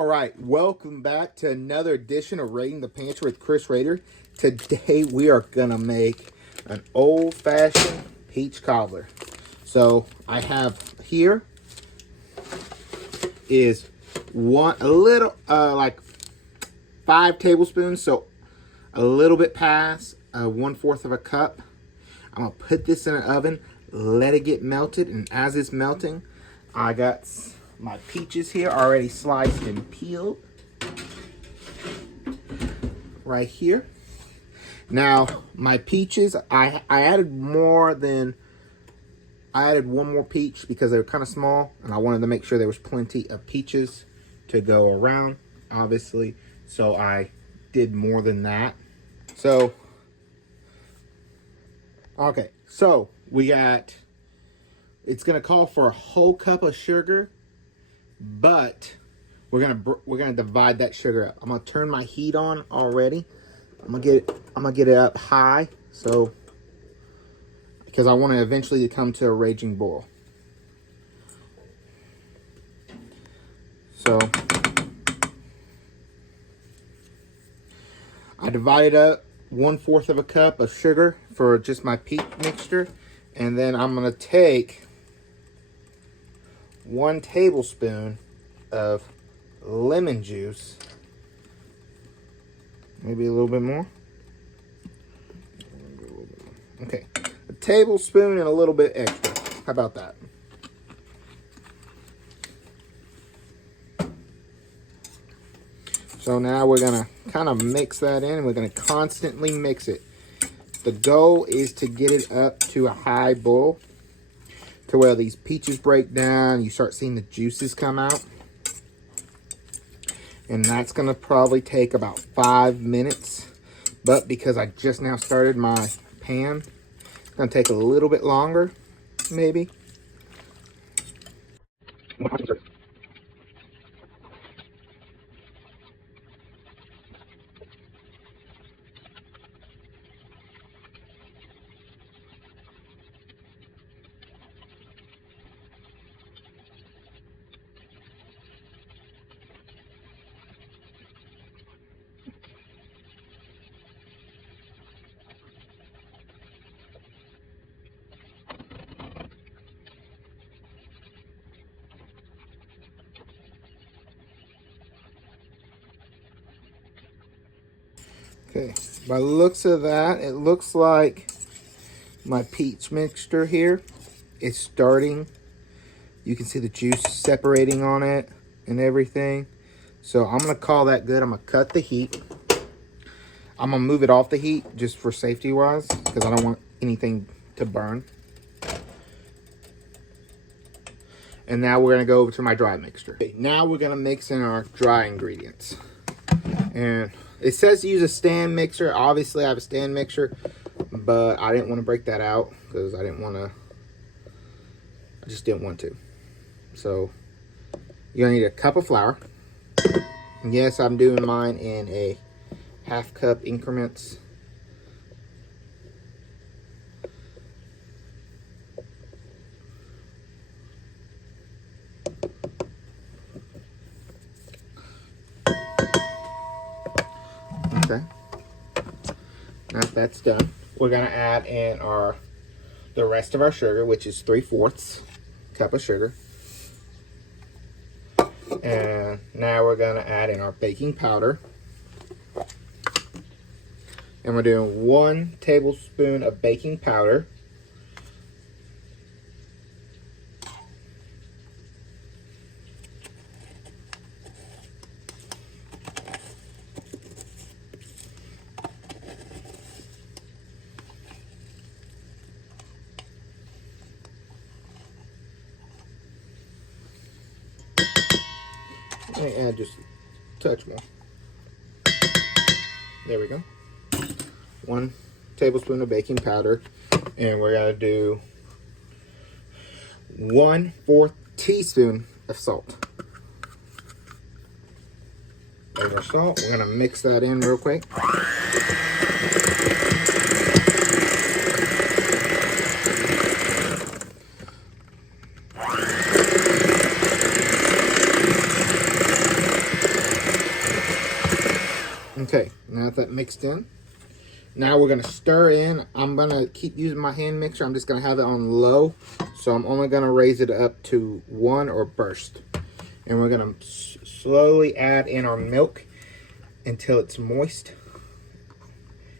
All right, welcome back to another edition of Raiding the Pantry with Chris Rader. Today we are gonna make an old-fashioned peach cobbler. So I have here is like 5 tablespoons, so a little bit past 1/4 of a cup. I'm gonna put this in an oven, let it get melted, and as it's melting, I got my peaches here already sliced and peeled right here. Now my peaches, I added one more peach because they were kind of small and I wanted to make sure there was plenty of peaches to go around, obviously, so I did more than that. So okay, so it's gonna call for a whole cup of sugar, but we're gonna divide that sugar up. I'm gonna turn my heat on already. I'm gonna get it up high, so because I want to eventually come to a raging boil. So I divided up 1/4 of a cup of sugar for just my peach mixture, and then I'm gonna take 1 tablespoon of lemon juice, maybe a little bit more. Okay, a tablespoon and a little bit extra. How about that? So now we're gonna kind of mix that in. We're gonna constantly mix it. The goal is to get it up to a high boil, to where these peaches break down, you start seeing the juices come out. And that's gonna probably take about 5 minutes. But because I just now started my pan, it's gonna take a little bit longer, maybe. Okay, by the looks of that, it looks like my peach mixture here is starting. You can see the juice separating on it and everything. So I'm gonna call that good. I'm gonna cut the heat. I'm gonna move it off the heat just for safety wise, because I don't want anything to burn. And now we're gonna go over to my dry mixture. Okay, now we're gonna mix in our dry ingredients. And it says to use a stand mixer. Obviously I have a stand mixer, but I didn't want to break that out because I just didn't want to. So you're gonna need a cup of flour. And yes, I'm doing mine in a 1/2 cup increments. Okay. Now that that's done, we're gonna add in the rest of our sugar, which is 3/4 cup of sugar. And now we're gonna add in our baking powder. And we're doing 1 tablespoon of baking powder. Let me add just a touch more. There we go. 1 tablespoon of baking powder. And we're gonna do 1/4 teaspoon of salt. There's our salt. We're gonna mix that in real quick. Okay, now that mixed in, now we're going to stir in. I'm going to keep using my hand mixer. I'm just going to have it on low. So I'm only going to raise it up to 1 or burst. And we're going to slowly add in our milk until it's moist.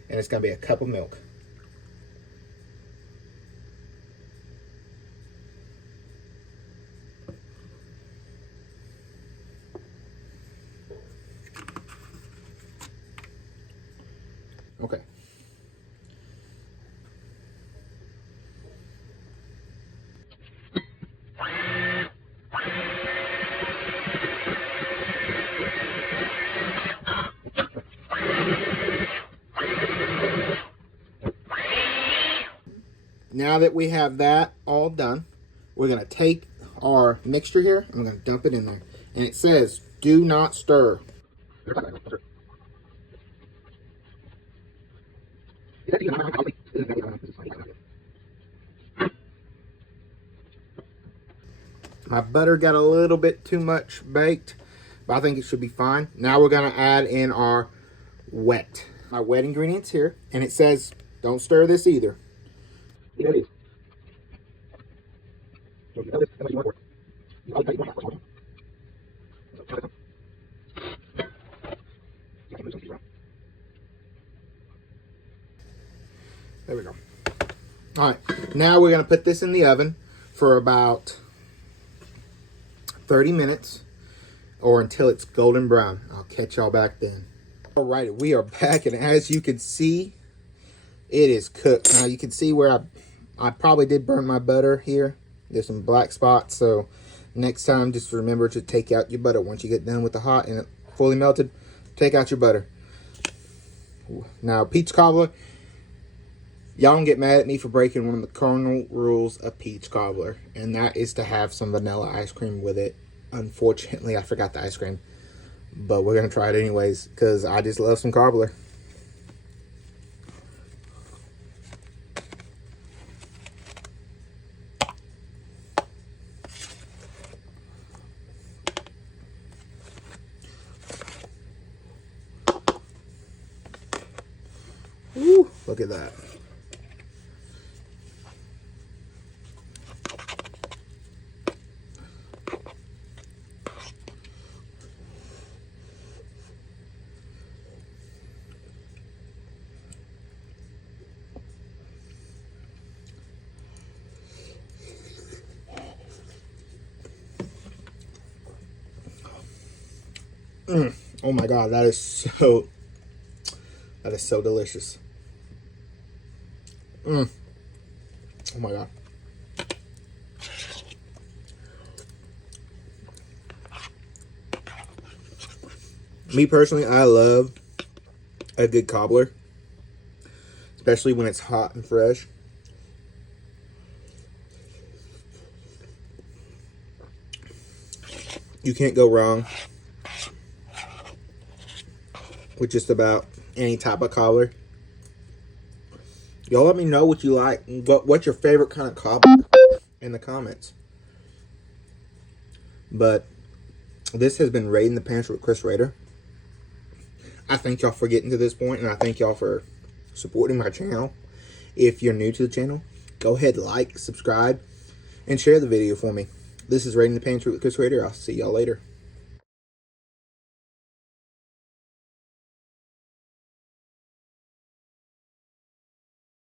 And it's going to be a cup of milk. Okay. Now that we have that all done, we're going to take our mixture here. I'm going to dump it in there. And it says, do not stir. My butter got a little bit too much baked, but I think it should be fine. Now we're going to add in our wet. My wet ingredients here. And it says, don't stir this either. There we go. All right, now we're going to put this in the oven for about 30 minutes or until it's golden brown. I'll catch y'all back then. All right, we are back, and as you can see, it is cooked. Now you can see where I probably did burn my butter here. There's some black spots, so next time just remember to take out your butter. Once you get done with the hot and it fully melted, take out your butter. Now, peach cobbler, y'all don't get mad at me for breaking one of the cardinal rules of peach cobbler, and that is to have some vanilla ice cream with it. Unfortunately, I forgot the ice cream, but we're going to try it anyways because I just love some cobbler. Woo, look at that. Oh my God, that is so delicious. Oh my God. Me personally, I love a good cobbler, especially when it's hot and fresh. You can't go wrong with just about any type of cobbler. Y'all let me know what you like, what's your favorite kind of cobbler in the comments. But this has been Raiding the Pantry with Chris Rader. I thank y'all for getting to this point, and I thank y'all for supporting my channel. If you're new to the channel, go ahead, like, subscribe, and share the video for me. This is Raiding the Pantry with Chris Rader. I'll see y'all later.